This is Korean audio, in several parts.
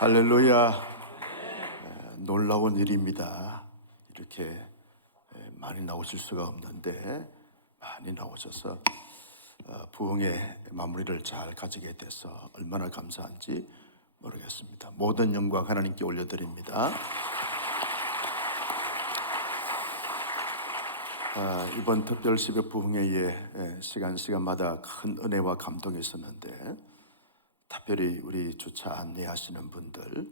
할렐루야. 놀라운 일입니다. 이렇게 많이 나오실 수가 없는데 많이 나오셔서 부흥의 마무리를 잘 가지게 돼서 얼마나 감사한지 모르겠습니다. 모든 영광 하나님께 올려드립니다. 이번 특별 새벽 부흥회에 시간마다 큰 은혜와 감동이 있었는데, 특별히 우리 주차 안내하시는 분들,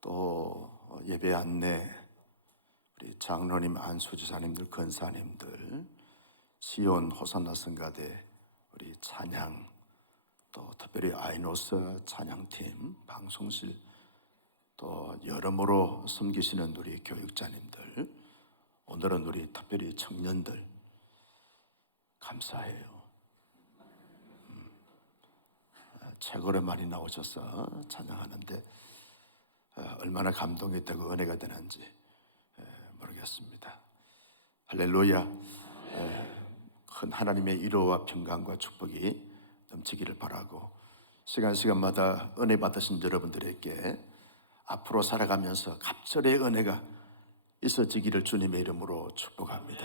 또 예배 안내, 우리 장로님, 안수지사님들, 권사님들, 시온 호산나 성가대, 우리 찬양, 또 특별히 아이노스 찬양팀, 방송실, 또 여러모로 섬기시는 우리 교육자님들, 오늘은 우리 특별히 청년들 감사해요. 최고로 많이 나오셔서 찬양하는데 얼마나 감동이 되고 은혜가 되는지 모르겠습니다. 할렐루야. 큰 하나님의 위로와 평강과 축복이 넘치기를 바라고, 시간마다 은혜 받으신 여러분들에게 앞으로 살아가면서 갑절의 은혜가 있어지기를 주님의 이름으로 축복합니다.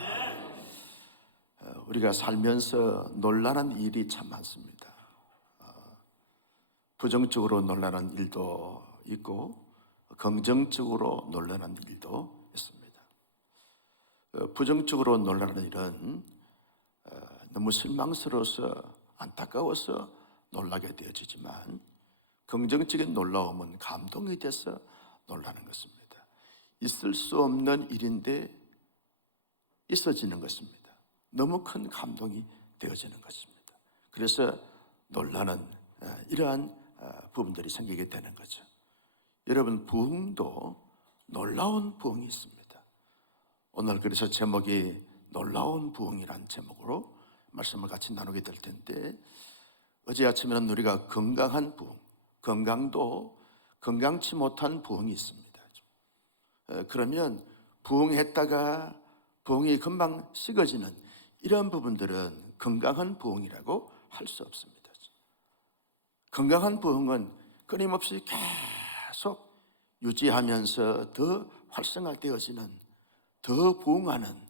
우리가 살면서 놀라는 일이 참 많습니다. 부정적으로 놀라는 일도 있고 긍정적으로 놀라는 일도 있습니다. 부정적으로 놀라는 일은 너무 실망스러워서 안타까워서 놀라게 되어지지만, 긍정적인 놀라움은 감동이 돼서 놀라는 것입니다. 있을 수 없는 일인데 있어지는 것입니다. 너무 큰 감동이 되어지는 것입니다. 그래서 놀라는 이러한 부분들이 생기게 되는 거죠. 여러분, 부흥도 놀라운 부흥이 있습니다. 오늘 그래서 제목이 놀라운 부흥이란 제목으로 말씀을 같이 나누게 될 텐데, 어제 아침에는 우리가 건강한 부흥, 건강도 건강치 못한 부흥이 있습니다. 그러면 부흥했다가 부흥이 금방 식어지는 이런 부분들은 건강한 부흥이라고 할 수 없습니다. 건강한 부흥은 끊임없이 계속 유지하면서 더 활성화되어지는, 더 부흥하는,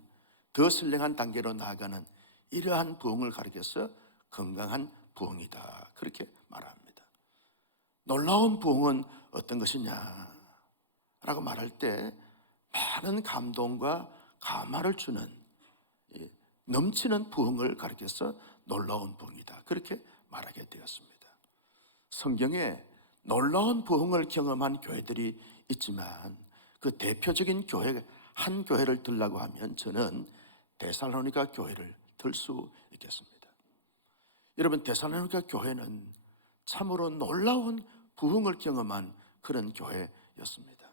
더 선량한 단계로 나아가는 이러한 부흥을 가리켜서 건강한 부흥이다, 그렇게 말합니다. 놀라운 부흥은 어떤 것이냐 라고 말할 때, 많은 감동과 감화를 주는 넘치는 부흥을 가리켜서 놀라운 부흥이다, 그렇게 말하게 되었습니다. 성경에 놀라운 부흥을 경험한 교회들이 있지만, 그 대표적인 교회, 한 교회를 들라고 하면 저는 데살로니가 교회를 들 수 있겠습니다. 여러분, 데살로니가 교회는 참으로 놀라운 부흥을 경험한 그런 교회였습니다.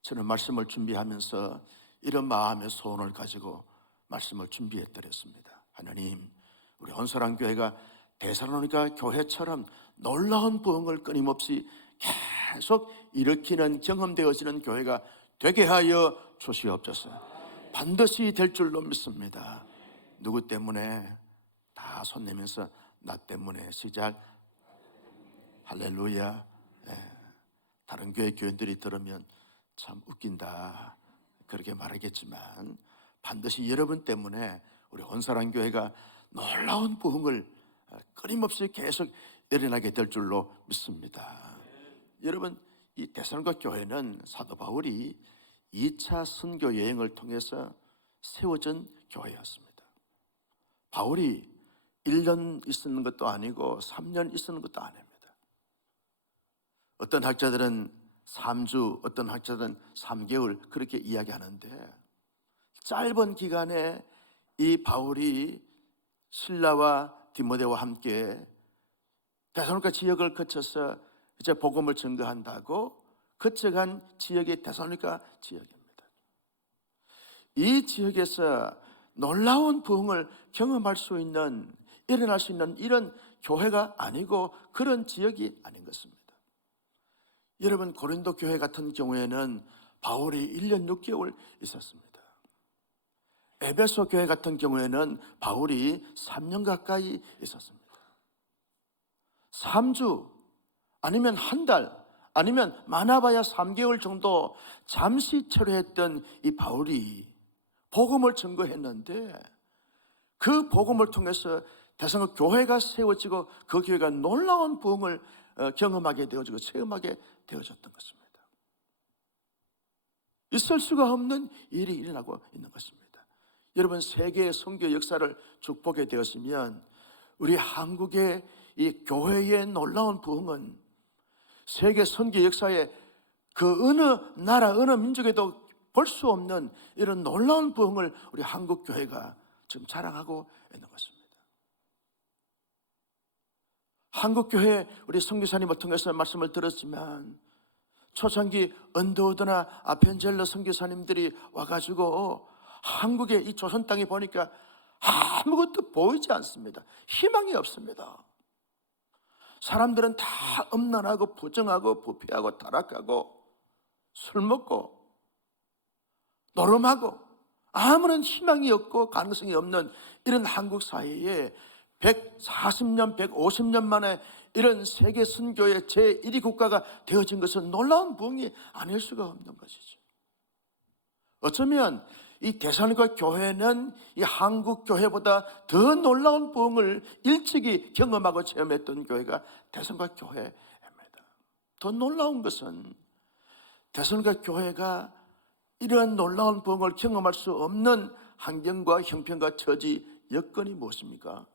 저는 말씀을 준비하면서 이런 마음의 소원을 가지고 말씀을 준비해드렸습니다. 하나님, 우리 온서랑 교회가 데살로니가 교회처럼 놀라운 부흥을 끊임없이 계속 일으키는, 경험되어지는 교회가 되게 하여 주시옵소서. 반드시 될 줄로 믿습니다. 누구 때문에? 다 손 내면서 나 때문에. 시작. 할렐루야. 다른 교회 교인들이 들으면 참 웃긴다 그렇게 말하겠지만, 반드시 여러분 때문에 우리 온사랑 교회가 놀라운 부흥을 끊임없이 계속 일어나게 될 줄로 믿습니다. 여러분, 이 데살로니가 교회는 사도 바울이 2차 선교 여행을 통해서 세워진 교회였습니다. 바울이 1년 있었는 것도 아니고 3년 있었는 것도 아닙니다. 어떤 학자들은 3주, 어떤 학자들은 3개월 그렇게 이야기하는데, 짧은 기간에 이 바울이 실라와 디모데와 함께 데살로니가 지역을 거쳐서 이제 복음을 증거한다고 거쳐간 지역이 데살로니가 지역입니다. 이 지역에서 놀라운 부흥을 경험할 수 있는, 일어날 수 있는 이런 교회가 아니고 그런 지역이 아닌 것입니다. 여러분, 고린도 교회 같은 경우에는 바울이 1년 6개월 있었습니다. 에베소 교회 같은 경우에는 바울이 3년 가까이 있었습니다. 3주 아니면 한 달 아니면 많아봐야 3개월 정도 잠시 체류했던 이 바울이 복음을 증거했는데, 그 복음을 통해서 대성의 교회가 세워지고 그 교회가 놀라운 부흥을 경험하게 되어지고 체험하게 되어졌던 것입니다. 있을 수가 없는 일이 일어나고 있는 것입니다. 여러분, 세계의 선교 역사를 쭉 보게 되었으면 우리 한국의 이 교회의 놀라운 부흥은 세계 선교 역사에 그 어느 나라 어느 민족에도 볼 수 없는 이런 놀라운 부흥을 우리 한국 교회가 지금 자랑하고 있는 것입니다. 한국 교회 우리 선교사님을 통해서 말씀을 들었지만, 초창기 언더우드나 아펜젤러 선교사님들이 와가지고 한국의 이 조선 땅에 보니까 아무것도 보이지 않습니다. 희망이 없습니다. 사람들은 다 음란하고 부정하고 부패하고 타락하고 술 먹고 노름하고 아무런 희망이 없고 가능성이 없는 이런 한국 사회에 140년, 150년 만에 이런 세계 선교의 제1위 국가가 되어진 것은 놀라운 부흥이 아닐 수가 없는 것이죠. 어쩌면 이 데살로니가 교회는 이 한국 교회보다 더 놀라운 부흥을 일찍이 경험하고 체험했던 교회가 데살로니가 교회입니다. 더 놀라운 것은 데살로니가 교회가 이러한 놀라운 부흥을 경험할 수 없는 환경과 형편과 처지, 여건이 무엇입니까?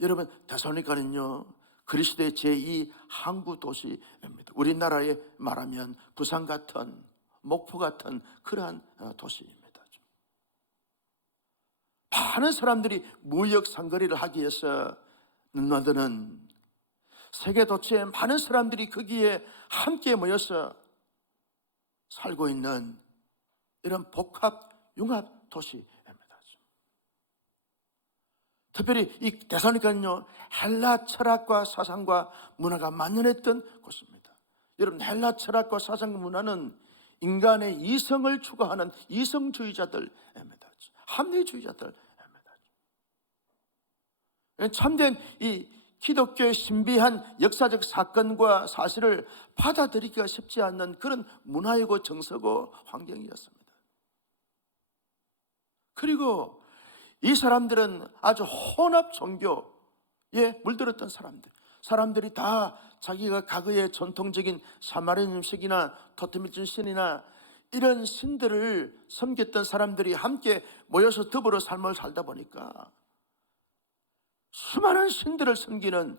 여러분, 데살로니가는요 그리스도의 제2 항구 도시입니다. 우리나라에 말하면 부산 같은, 목포 같은 그러한 도시입니다. 많은 사람들이 무역 상거리를 하기 위해서 만드는, 세계 도처에 많은 사람들이 거기에 함께 모여서 살고 있는 이런 복합 융합 도시입니다. 특별히 이 데살로니가는요 헬라 철학과 사상과 문화가 만연했던 곳입니다. 여러분, 헬라 철학과 사상과 문화는 인간의 이성을 추구하는 이성주의자들입니다. 합리주의자들입니다. 참된 이 기독교의 신비한 역사적 사건과 사실을 받아들이기가 쉽지 않는 그런 문화이고 정서고 환경이었습니다. 그리고 이 사람들은 아주 혼합 종교에 물들었던 사람들이 다 자기가 과거의 전통적인 사마리안 음식이나 토테미준 신이나 이런 신들을 섬겼던 사람들이 함께 모여서 더불어 삶을 살다 보니까 수많은 신들을 섬기는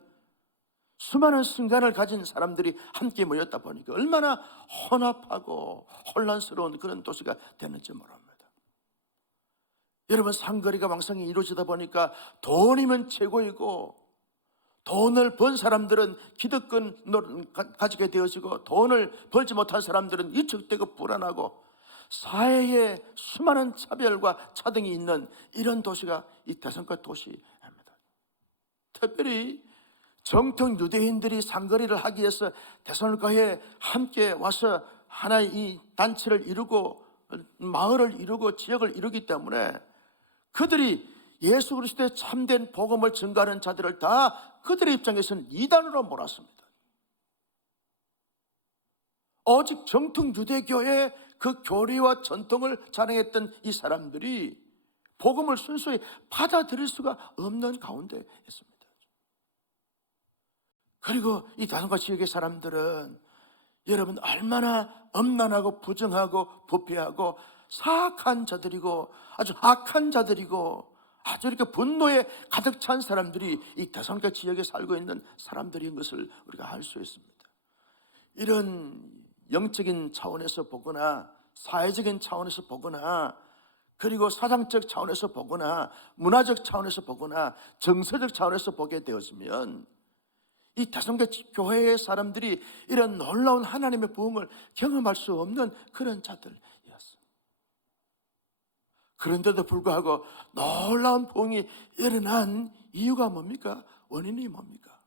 수많은 순간을 가진 사람들이 함께 모였다 보니까 얼마나 혼합하고 혼란스러운 그런 도시가 되는지 모릅니다. 여러분, 상거리가 왕성히 이루어지다 보니까 돈이면 최고이고, 돈을 번 사람들은 기득권을 가지게 되어지고, 돈을 벌지 못한 사람들은 위축되고 불안하고, 사회에 수많은 차별과 차등이 있는 이런 도시가 이 데살로니가 도시입니다. 특별히 정통 유대인들이 상거리를 하기 위해서 데살로니가에 함께 와서 하나의 이 단체를 이루고 마을을 이루고 지역을 이루기 때문에 그들이 예수 그리스도의 참된 복음을 증거하는 자들을 다 그들의 입장에서는 이단으로 몰았습니다. 오직 정통 유대교의 그 교리와 전통을 자랑했던 이 사람들이 복음을 순수히 받아들일 수가 없는 가운데 있습니다. 그리고 이 데살로니가 지역의 사람들은 여러분 얼마나 엄난하고 부정하고 부패하고 사악한 자들이고 아주 악한 자들이고 아주 이렇게 분노에 가득 찬 사람들이 이 데살로니가 지역에 살고 있는 사람들인 것을 우리가 알 수 있습니다. 이런 영적인 차원에서 보거나 사회적인 차원에서 보거나 그리고 사상적 차원에서 보거나 문화적 차원에서 보거나 정서적 차원에서 보게 되어지면 이 데살로니가 교회의 사람들이 이런 놀라운 하나님의 부흥을 경험할 수 없는 그런 자들이었어요. 그런데도 불구하고 놀라운 부흥이 일어난 이유가 뭡니까? 원인이 뭡니까?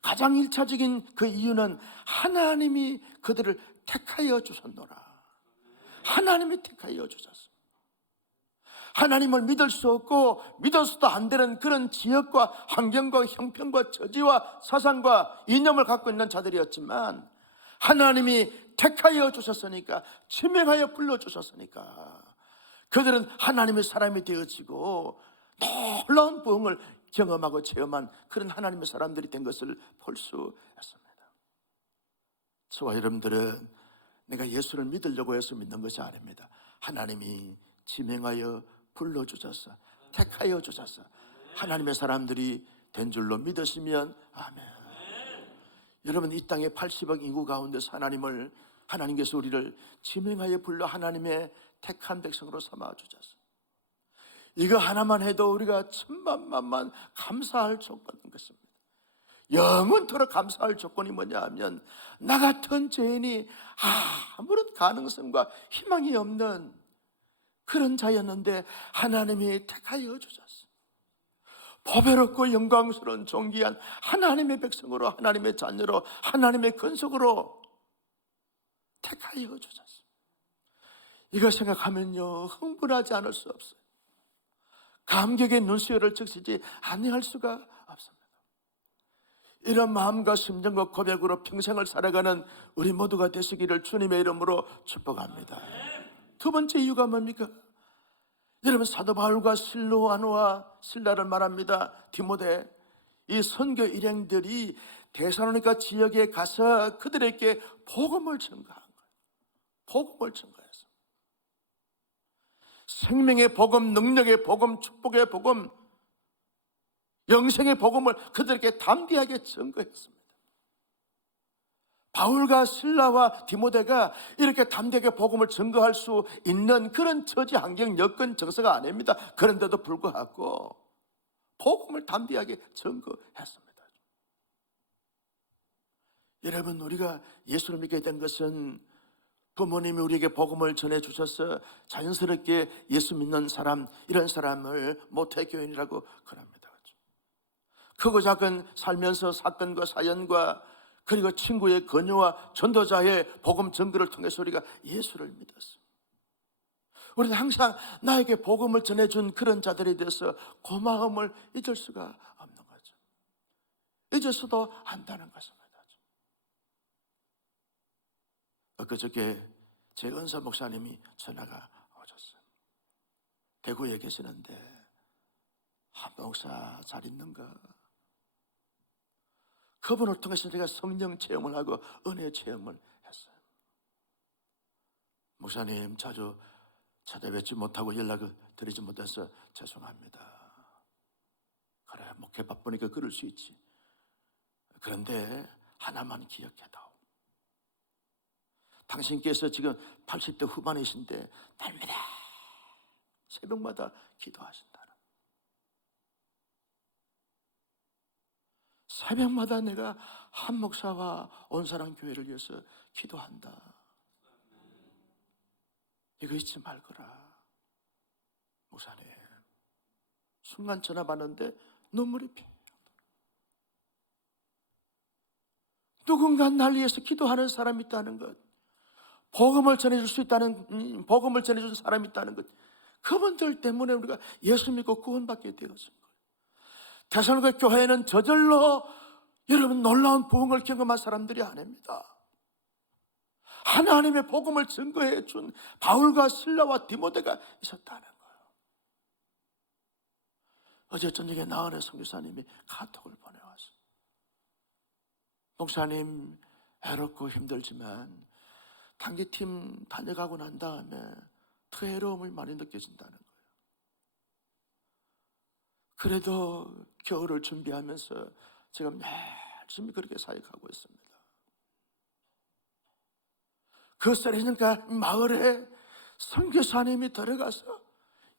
가장 1차적인 그 이유는 하나님이 그들을 택하여 주셨노라. 하나님이 택하여 주셨습니다. 하나님을 믿을 수 없고 믿어서도 안 되는 그런 지역과 환경과 형편과 처지와 사상과 이념을 갖고 있는 자들이었지만 하나님이 택하여 주셨으니까, 지명하여 불러주셨으니까 그들은 하나님의 사람이 되어지고 놀라운 부흥을 경험하고 체험한 그런 하나님의 사람들이 된 것을 볼 수 있습니다. 저와 여러분들은 내가 예수를 믿으려고 해서 믿는 것이 아닙니다. 하나님이 지명하여 불러주셔서 택하여 주셔서 하나님의 사람들이 된 줄로 믿으시면 아멘. 여러분, 이 땅에 80억 인구 가운데서 하나님께서 우리를 지명하여 불러 하나님의 택한 백성으로 삼아 주셨어. 이거 하나만 해도 우리가 천만만만 감사할 조건인 것입니다. 영원토록 감사할 조건이 뭐냐 하면, 나 같은 죄인이 아무런 가능성과 희망이 없는 그런 자였는데 하나님이 택하여 주셨어. 보배롭고 영광스러운 존귀한 하나님의 백성으로, 하나님의 자녀로, 하나님의 근속으로 택하여 주셨어. 이거 생각하면요, 흥분하지 않을 수 없어요. 감격의 눈수혈을 적시지 아니할 수가 없습니다. 이런 마음과 심정과 고백으로 평생을 살아가는 우리 모두가 되시기를 주님의 이름으로 축복합니다. 두 번째 이유가 뭡니까? 여러분, 사도 바울과 실로아노와 실라를 말합니다. 디모데, 이 선교 일행들이 데살로니가 지역에 가서 그들에게 복음을 전가한 거예요. 복음을 전가했어. 생명의 복음, 능력의 복음, 축복의 복음, 영생의 복음을 그들에게 담대하게 전거했습니다. 바울과 실라와 디모데가 이렇게 담대하게 복음을 전거할 수 있는 그런 처지, 환경, 여건, 정서가 아닙니다. 그런데도 불구하고 복음을 담대하게 전거했습니다. 여러분, 우리가 예수를 믿게 된 것은 부모님이 우리에게 복음을 전해주셔서 자연스럽게 예수 믿는 사람, 이런 사람을 모태교인이라고 그럽니다. 크고 작은 살면서 사건과 사연과 그리고 친구의 권유와 전도자의 복음 전거를 통해서 우리가 예수를 믿었습니다. 우리는 항상 나에게 복음을 전해준 그런 자들에 대해서 고마움을 잊을 수가 없는 거죠. 잊어서도 안다는 것입니다. 그저께 제 은사 목사님이 전화가 오셨어요. 대구에 계시는데, 목사 잘 있는가? 그분을 통해서 제가 성령 체험을 하고 은혜 체험을 했어요. 목사님, 자주 찾아뵙지 못하고 연락을 드리지 못해서 죄송합니다. 그래, 목회 바쁘니까 그럴 수 있지. 그런데 하나만 기억해다오. 당신께서 지금 80대 후반이신데 날마다 새벽마다 기도하신다. 새벽마다 내가 한 목사와 온사랑 교회를 위해서 기도한다. 이거 잊지 말거라. 목사님, 순간 전화 받는데 눈물이 피. 누군가 날 위해서 기도하는 사람이 있다는 것, 복음을 전해줄 수 있다는, 복음을 전해준 사람이 있다는 것, 그분들 때문에 우리가 예수 믿고 구원받게 되었습니다. 데살로니가 교회는 저절로 여러분 놀라운 부흥을 경험한 사람들이 아닙니다. 하나님의 복음을 증거해 준 바울과 실라와 디모데가 있었다는 거예요. 어제 저녁에 나은혜 선교사님이 카톡을 보내왔어요. 목사님, 애롭고 힘들지만 단기팀 다녀가고 난 다음에 더 애로움이 많이 느껴진다는 거예요. 그래도 겨울을 준비하면서 제가 열심히 그렇게 사역하고 있습니다. 그 세레니까 마을에 선교사님이 들어가서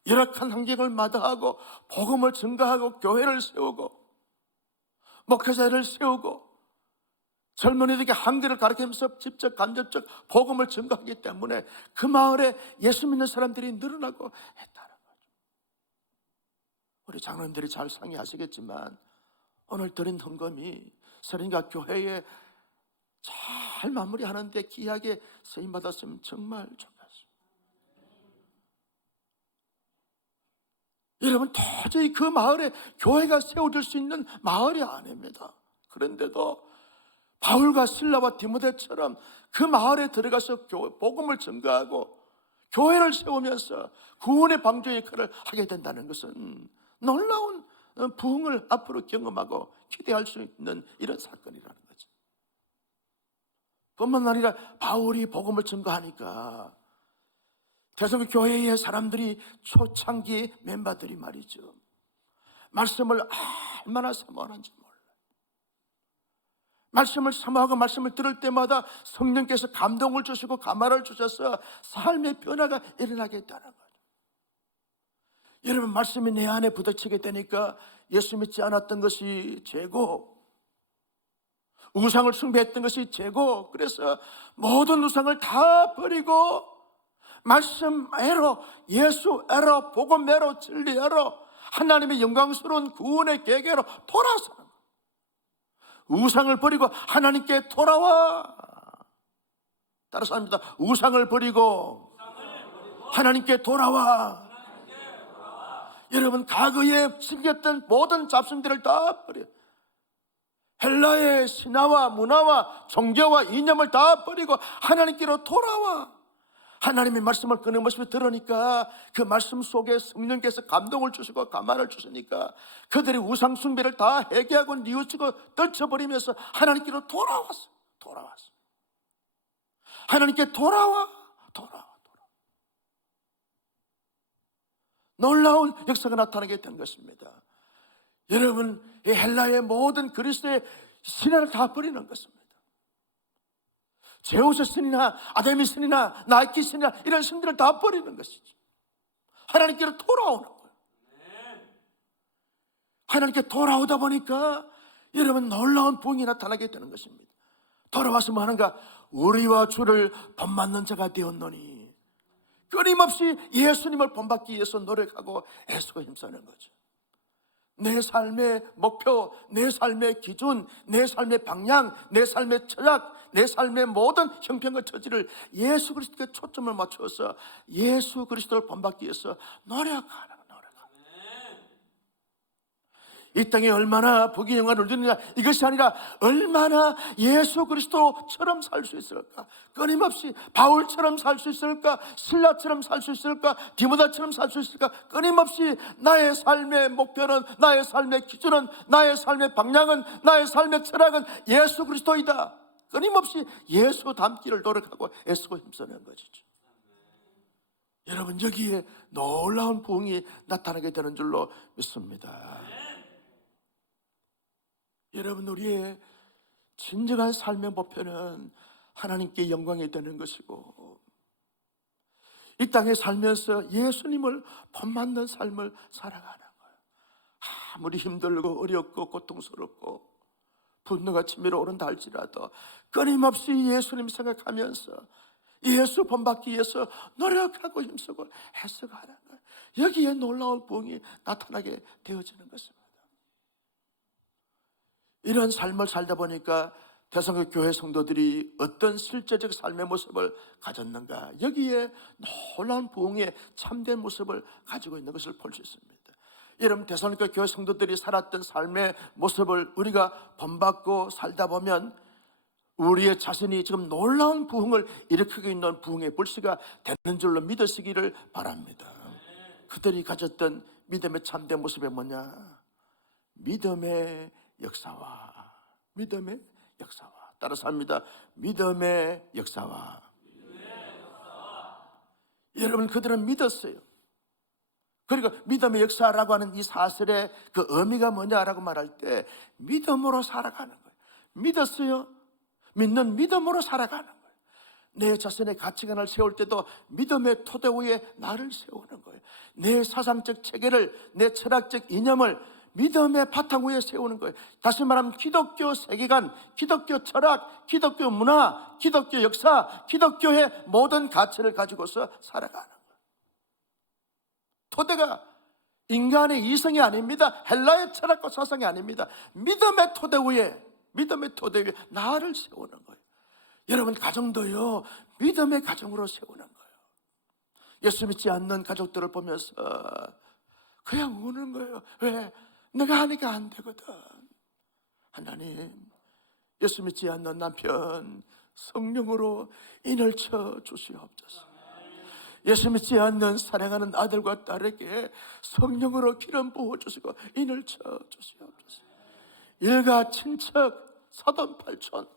열악한 환경을 마다하고 복음을 증거하고 교회를 세우고 목회자를 세우고 젊은이들에게 한글을 가르치면서 직접 간접적 복음을 증거하기 때문에 그 마을에 예수 믿는 사람들이 늘어나고 했다는 거죠. 우리 장로님들이 잘 상의하시겠지만 오늘 드린 헌금이 세레니까 교회에 잘 마무리하는데 귀하게 쓰임받았으면 정말 좋겠습니다. 여러분, 도저히 그 마을에 교회가 세워질 수 있는 마을이 아닙니다. 그런데도 바울과 실라와 디모데처럼 그 마을에 들어가서 복음을 전가하고 교회를 세우면서 구원의 방주의 역할을 하게 된다는 것은 놀라운 부흥을 앞으로 경험하고 기대할 수 있는 이런 사건이라는 거죠. 뿐만 아니라 바울이 복음을 전가하니까 대성교 교회의 사람들이, 초창기 멤버들이 말이죠, 말씀을 얼마나 사모하는지 몰라요. 말씀을 사모하고 말씀을 들을 때마다 성령께서 감동을 주시고 감화를 주셔서 삶의 변화가 일어나게 했다는 거예요. 여러분, 말씀이 내 안에 부딪히게 되니까 예수 믿지 않았던 것이 죄고, 우상을 숭배했던 것이 죄고, 그래서 모든 우상을 다 버리고 말씀애로, 예수애로, 복음애로, 진리애로 하나님의 영광스러운 구원의 계계로 돌아서는 거예요. 우상을 버리고 하나님께 돌아와. 따라서 합니다. 우상을 버리고 하나님께 돌아와. 여러분, 과거에 숨겼던 모든 잡순들을 다 버려. 헬라의 신화와 문화와 종교와 이념을 다 버리고 하나님께로 돌아와. 하나님의 말씀을 끊임없이 들으니까 그 말씀 속에 성령께서 감동을 주시고 감화를 주시니까 그들이 우상 숭배를 다 회개하고 뉘우치고 떨쳐버리면서 하나님께로 돌아왔어. 하나님께 돌아와. 놀라운 역사가 나타나게 된 것입니다. 여러분, 이 헬라의 모든 그리스도의 신화를 다 버리는 것입니다. 제우스 신이나 아데미 신이나 나이키 신이나 이런 신들을 다 버리는 것이죠. 하나님께로 돌아오는 거예요. 하나님께 돌아오다 보니까 여러분, 놀라운 부흥이 나타나게 되는 것입니다. 돌아와서 뭐 하는가? 우리와 주를 본받는 자가 되었노니. 끊임없이 예수님을 본받기 위해서 노력하고 애쓰고 힘쓰는 거죠. 내 삶의 목표, 내 삶의 기준, 내 삶의 방향, 내 삶의 철학, 내 삶의 모든 형편과 처지를 예수 그리스도께 초점을 맞춰서 예수 그리스도를 본받기 위해서 노력하는. 이 땅에 얼마나 복의 영광을 누리느냐, 이것이 아니라 얼마나 예수 그리스도처럼 살 수 있을까, 끊임없이 바울처럼 살 수 있을까, 실라처럼 살 수 있을까, 디모데처럼 살 수 있을까, 끊임없이 나의 삶의 목표는, 나의 삶의 기준은, 나의 삶의 방향은, 나의 삶의 철학은 예수 그리스도이다. 끊임없이 예수 닮기를 노력하고 애쓰고 힘쓰는 것이죠. 여러분, 여기에 놀라운 부흥이 나타나게 되는 줄로 믿습니다. 여러분, 우리의 진정한 삶의 목표는 하나님께 영광이 되는 것이고, 이 땅에 살면서 예수님을 본받는 삶을 살아가는 거예요. 아무리 힘들고 어렵고 고통스럽고 분노가 치밀어 오른다 할지라도 끊임없이 예수님 생각하면서 예수 본받기 위해서 노력하고 힘쓰고 애써가는 거예요. 여기에 놀라운 부흥이 나타나게 되어지는 것입니다. 이런 삶을 살다 보니까 대성교 교회 성도들이 어떤 실제적 삶의 모습을 가졌는가, 여기에 놀라운 부흥의 참된 모습을 가지고 있는 것을 볼 수 있습니다. 여러분, 대성교 교회 성도들이 살았던 삶의 모습을 우리가 본받고 살다 보면 우리의 자신이 지금 놀라운 부흥을 일으키고 있는 부흥의 불씨가 되는 줄로 믿으시기를 바랍니다. 그들이 가졌던 믿음의 참된 모습이 뭐냐? 믿음의 역사와. 따라서 합니다. 믿음의 역사와. 여러분, 그들은 믿었어요. 그리고 믿음의 역사라고 하는 이 사슬의 그 의미가 뭐냐라고 말할 때 믿음으로 살아가는 거예요. 믿었어요. 믿는 믿음으로 살아가는 거예요. 내 자신의 가치관을 세울 때도 믿음의 토대 위에 나를 세우는 거예요. 내 사상적 체계를, 내 철학적 이념을 믿음의 바탕 위에 세우는 거예요. 다시 말하면 기독교 세계관, 기독교 철학, 기독교 문화, 기독교 역사, 기독교의 모든 가치를 가지고서 살아가는 거예요. 토대가 인간의 이성이 아닙니다. 헬라의 철학과 사상이 아닙니다. 믿음의 토대 위에 나를 세우는 거예요. 여러분, 가정도요, 믿음의 가정으로 세우는 거예요. 예수 믿지 않는 가족들을 보면서 그냥 우는 거예요. 왜? 내가 하니까 안 되거든. 하나님, 예수 믿지 않는 남편 성령으로 인을 쳐 주시옵소서. 예수 믿지 않는 사랑하는 아들과 딸에게 성령으로 기름 부어 주시고 인을 쳐 주시옵소서. 일가 친척 사돈 팔촌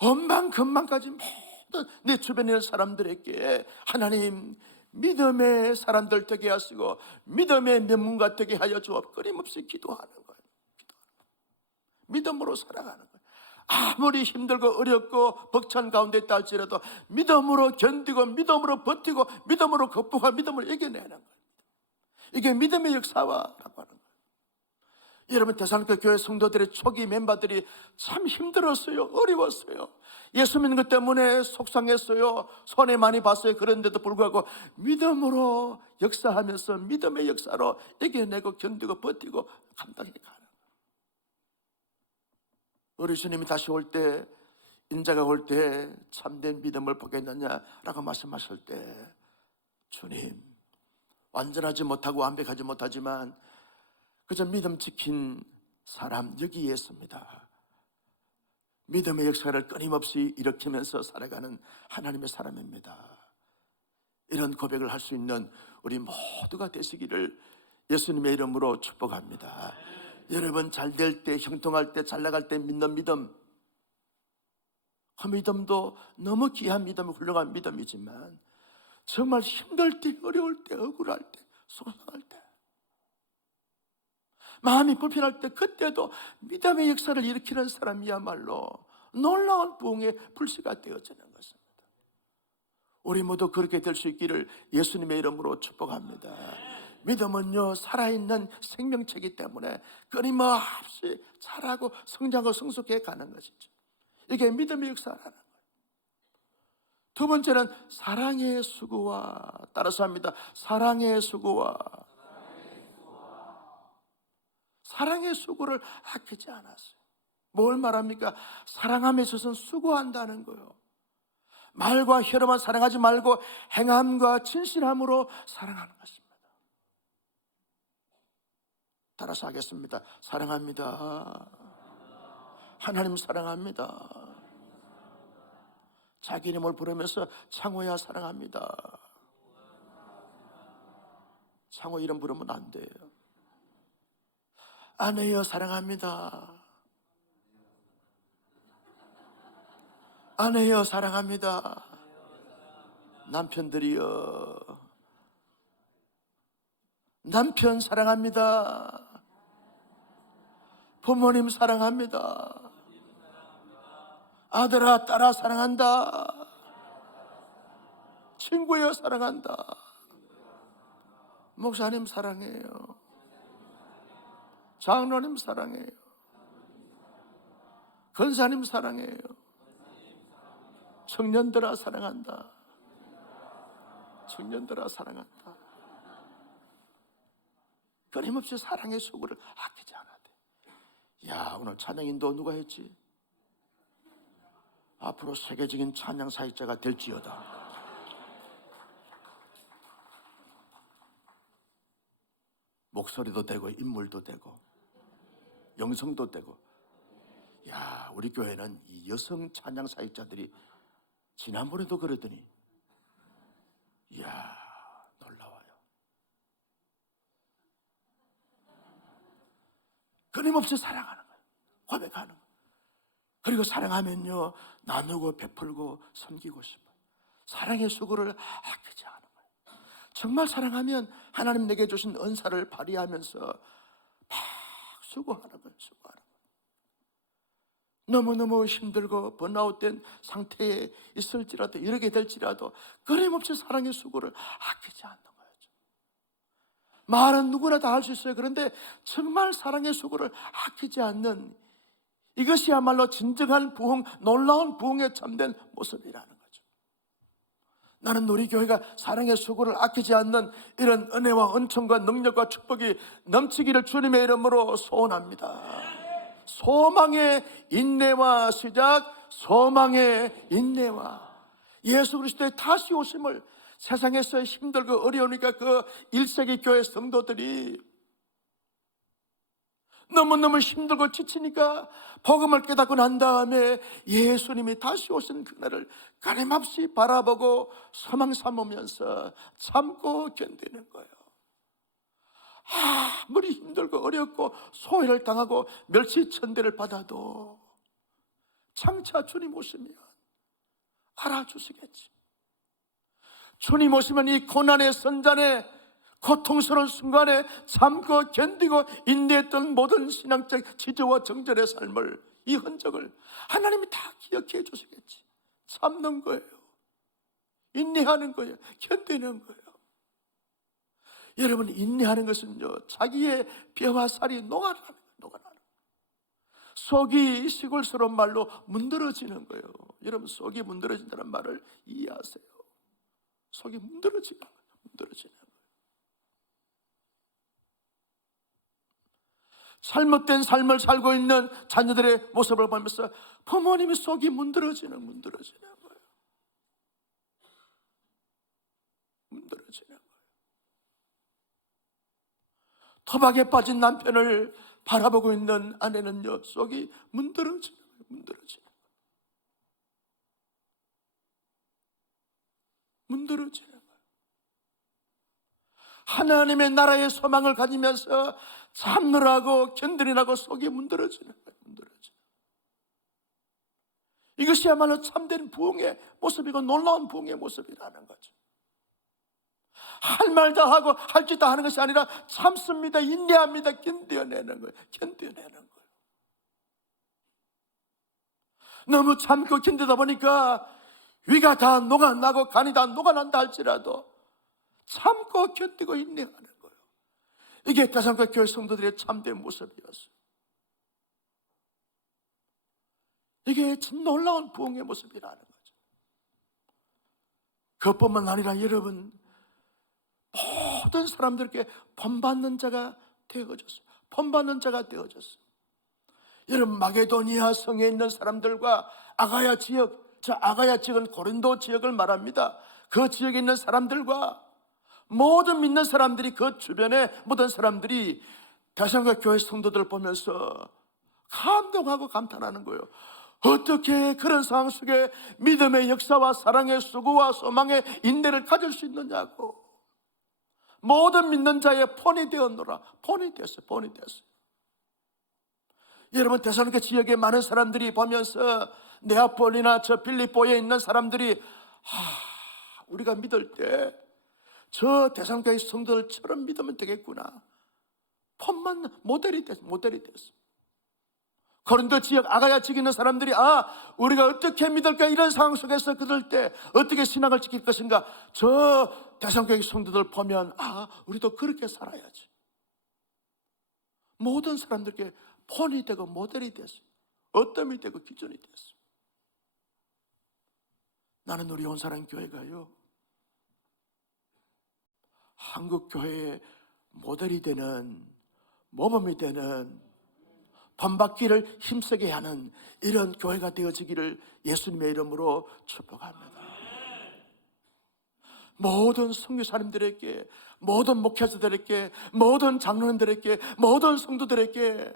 원망근망까지 모든 내 주변에 있는 사람들에게 하나님 믿음의 사람들 되게 하시고 믿음의 면문가 되게 하여 주어 끊임없이 기도하는 거예요. 믿음으로 살아가는 거예요. 아무리 힘들고 어렵고 벅찬 가운데 있다 할지라도 믿음으로 견디고 믿음으로 버티고 믿음으로 극복하고 믿음으로 이겨내는 거예요. 이게 믿음의 역사라고 하는 거예요. 여러분, 데살로니가 교회 성도들의 초기 멤버들이 참 힘들었어요. 어려웠어요. 예수 믿는 것 때문에 속상했어요. 손해 많이 봤어요. 그런데도 불구하고 믿음으로 역사하면서 믿음의 역사로 이겨내고 견디고 버티고 감당해 가는 거예요. 우리 주님이 다시 올 때, 인자가 올 때 참된 믿음을 보겠느냐라고 말씀하실 때, 주님 완전하지 못하고 완벽하지 못하지만 그저 믿음 지킨 사람 여기에 있습니다. 믿음의 역사를 끊임없이 일으키면서 살아가는 하나님의 사람입니다. 이런 고백을 할 수 있는 우리 모두가 되시기를 예수님의 이름으로 축복합니다. 여러분, 잘 될 때, 형통할 때, 잘 나갈 때 믿는 믿음, 그 믿음도 너무 귀한 믿음, 훌륭한 믿음이지만 정말 힘들 때, 어려울 때, 억울할 때, 속상할 때, 마음이 불편할 때, 그때도 믿음의 역사를 일으키는 사람이야말로 놀라운 부흥의 불씨가 되어지는 것입니다. 우리 모두 그렇게 될 수 있기를 예수님의 이름으로 축복합니다. 믿음은요, 살아있는 생명체이기 때문에 끊임없이 자라고 성장하고 성숙해 가는 것이죠. 이게 믿음의 역사라는 거예요. 두 번째는 사랑의 수고와, 따라서 합니다. 사랑의 수고와. 사랑의 수고를 아끼지 않았어요. 뭘 말합니까? 사랑함에 있어서는 수고한다는 거예요. 말과 혀로만 사랑하지 말고 행함과 진실함으로 사랑하는 것입니다. 따라서 하겠습니다. 사랑합니다. 하나님 사랑합니다. 자기 이름을 부르면서 창호야 사랑합니다. 창호 이름 부르면 안 돼요. 아내여 사랑합니다. 아내여 사랑합니다. 남편들이여 남편 사랑합니다. 부모님 사랑합니다. 아들아 딸아 사랑한다. 친구여 사랑한다. 목사님 사랑해요. 장로님 사랑해요. 권사님 사랑해요. 청년들아 사랑한다. 청년들아 사랑한다. 끊임없이 사랑의 수고를 아끼지 않아야 돼. 야, 오늘 찬양 인도 누가 했지? 앞으로 세계적인 찬양 사역자가 될지어다. 목소리도 되고 인물도 되고 영성도 되고. 야, 우리 교회는 이 여성 찬양 사역자들이 지난번에도 그러더니 이야 놀라워요. 끊임없이 사랑하는 거예요. 고백하는 거예요. 그리고 사랑하면요 나누고 베풀고 섬기고 싶어요. 사랑의 수고를 아끼지 않은 거예요. 정말 사랑하면 하나님 내게 주신 은사를 발휘하면서 막 수고하는 거예요. 수고하는 거예요. 너무너무 힘들고 번아웃된 상태에 있을지라도 이렇게 될지라도 끊임없이 사랑의 수고를 아끼지 않는 거예요. 말은 누구나 다 할 수 있어요. 그런데 정말 사랑의 수고를 아끼지 않는 이것이야말로 진정한 부흥, 놀라운 부흥에 참된 모습이라는 거죠. 나는 우리 교회가 사랑의 수고를 아끼지 않는 이런 은혜와 은총과 능력과 축복이 넘치기를 주님의 이름으로 소원합니다. 소망의 인내와 시작, 소망의 인내와 예수 그리스도의 다시 오심을 세상에서 힘들고 어려우니까 그 1세기 교회 성도들이 너무너무 힘들고 지치니까 복음을 깨닫고 난 다음에 예수님이 다시 오신 그날을 가림없이 바라보고 소망 삼으면서 참고 견디는 거예요. 아무리 힘들고 어렵고 소외를 당하고 멸시천대를 받아도 장차 주님 오시면 알아주시겠지. 주님 오시면 이 고난의 선잔에, 고통스러운 순간에 참고 견디고 인내했던 모든 신앙적 지조와 정절의 삶을, 이 흔적을 하나님이 다 기억해 주시겠지. 참는 거예요. 인내하는 거예요. 견디는 거예요. 여러분, 인내하는 것은요, 자기의 뼈와 살이 녹아나는 거예요. 속이 시골스러운 말로 문드러지는 거예요. 여러분, 속이 문드러진다는 말을 이해하세요. 속이 문드러지는 거예요. 문드러지는 거예요. 잘못된 삶을 살고 있는 자녀들의 모습을 보면서 부모님이 속이 문드러지는 거예요. 문드러지는 거예요. 토박에 빠진 남편을 바라보고 있는 아내는요, 속이 문드러지는 거예요. 문드러지는 거예요. 하나님의 나라의 소망을 가지면서 참느라고 견디느라고 속이 문드러지는 거예요. 이것이야말로 참된 부흥의 모습이고 놀라운 부흥의 모습이라는 거죠. 할 말 다 하고 할 짓 다 하는 것이 아니라 참습니다. 인내합니다. 견뎌내는 거예요. 너무 참고 견디다 보니까 위가 다 녹아나고 간이 다 녹아난다 할지라도 참고 견디고 인내하는 거예요. 이게 대상과 교회 성도들의 참된 모습이었어요. 이게 참 놀라운 부흥의 모습이라는 거죠. 그것뿐만 아니라 여러분, 모든 사람들께 본받는 자가 되어졌어요. 여러분, 마게도니아 성에 있는 사람들과 아가야 지역, 저 아가야 지역은 고린도 지역을 말합니다. 그 지역에 있는 사람들과 모든 믿는 사람들이, 그 주변에 모든 사람들이 대상과 교회 성도들을 보면서 감동하고 감탄하는 거예요. 어떻게 그런 상황 속에 믿음의 역사와 사랑의 수고와 소망의 인내를 가질 수 있느냐고. 모든 믿는 자의 본이 되었노라. 본이 됐어요. 여러분, 데살로니가 지역에 많은 사람들이 보면서 네아폴리나 저 빌립보에 있는 사람들이 우리가 믿을 때 저 데살로니가 성도들처럼 믿으면 되겠구나. 폰만 모델이 됐어. 고린도 지역 아가야 지역에 있는 사람들이 우리가 어떻게 믿을까, 이런 상황 속에서 그들 때 어떻게 신앙을 지킬 것인가, 저 데살로니가 성도들 보면 우리도 그렇게 살아야지. 모든 사람들께 폰이 되고 모델이 됐어요. 어뜸이 되고 기준이 됐어요. 나는 우리 온사랑 교회가요, 한국 교회의 모델이 되는, 모범이 되는, 본받기를 힘쓰게 하는 이런 교회가 되어지기를 예수님의 이름으로 축복합니다. 모든 선교사님들에게, 모든 목회자들에게, 모든 장로님들에게, 모든 성도들에게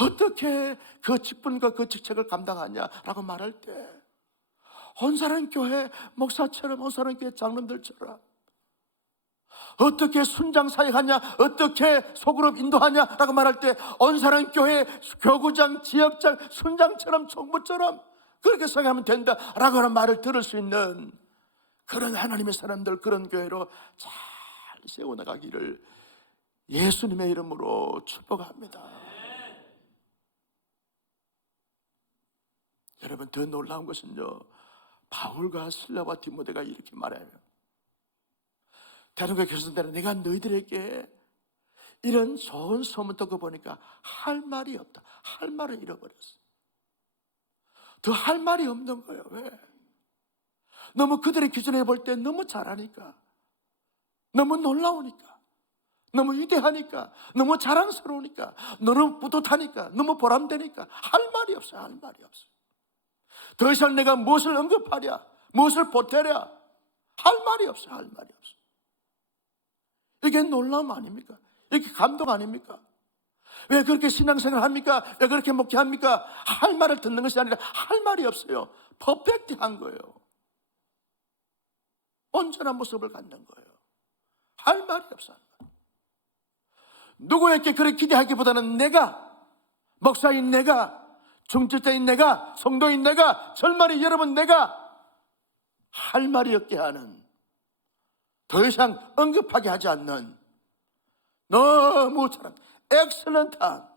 어떻게 그 직분과 그 직책을 감당하냐라고 말할 때, 온사랑 교회 목사처럼, 온사랑 교회 장로님들처럼 어떻게 순장 사역하냐, 어떻게 소그룹 인도하냐라고 말할 때 온사랑 교회 교구장, 지역장, 순장처럼, 총무처럼 그렇게 생각하면 된다라고 하는 말을 들을 수 있는 그런 하나님의 사람들, 그런 교회로 잘 세워나가기를 예수님의 이름으로 축복합니다. 여러분, 더 놀라운 것은요, 바울과 실라와 디모데가 이렇게 말해요. 대통령 교수들은 내가 너희들에게 이런 좋은 소문 듣고 보니까 할 말이 없다. 할 말을 잃어버렸어. 더 할 말이 없는 거예요. 왜? 너무 그들의 기준에 볼 때 너무 잘하니까, 너무 놀라우니까, 너무 위대하니까, 너무 자랑스러우니까, 너무 뿌듯하니까, 너무 보람되니까 할 말이 없어요. 더 이상 내가 무엇을 언급하랴, 무엇을 보태랴, 할 말이 없어요. 이게 놀라움 아닙니까? 이게 감동 아닙니까? 왜 그렇게 신앙생활 합니까? 왜 그렇게 목회합니까? 할 말을 듣는 것이 아니라 할 말이 없어요. 퍼펙트한 거예요. 온전한 모습을 갖는 거예요. 할 말이 없어요. 누구에게 그렇게 기대하기보다는 내가, 목사인 내가, 중직자인 내가, 성도인 내가, 절말이 여러분 내가 할 말이 없게 하는, 더 이상 언급하게 하지 않는 너무 잘한 엑셀런트한,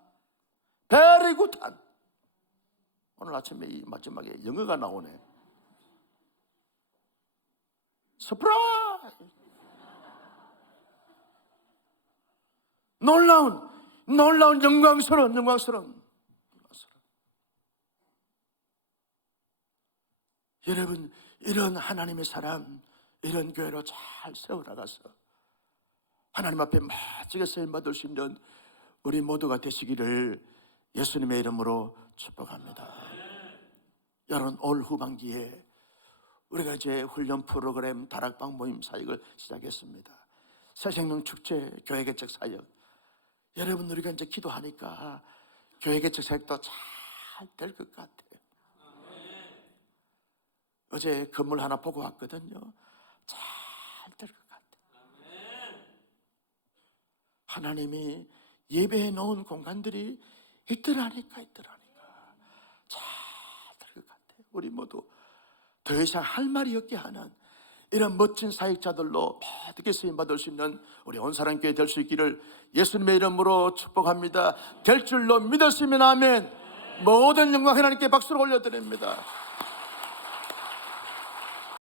베리 굿한, 오늘 아침에 이 마지막에 영어가 나오네. 서프라이즈! 놀라운 영광스러운. 여러분, 이런 하나님의 사람, 이런 교회로 잘 세워나가서 하나님 앞에 멋지게 쓰임받을 수 있는 우리 모두가 되시기를 예수님의 이름으로 축복합니다. 여러분, 올 후반기에 우리가 이제 훈련 프로그램 다락방 모임 사역을 시작했습니다. 새생명 축제 교회 개척 사역, 여러분 우리가 이제 기도하니까 교회 개척 사역도 잘 될 것 같아요. 어제 건물 하나 보고 왔거든요. 잘 될 것 같아요. 하나님이 예배해 놓은 공간들이 있더라니까 잘 될 것 같아요. 우리 모두 더 이상 할 말이 없게 하는 이런 멋진 사역자들로 어떻게 쓰임받을 수 있는 우리 온사랑교회 될 수 있기를 예수님의 이름으로 축복합니다. 될 줄로 믿었으면 아멘. 모든 영광 하나님께 박수를 올려드립니다.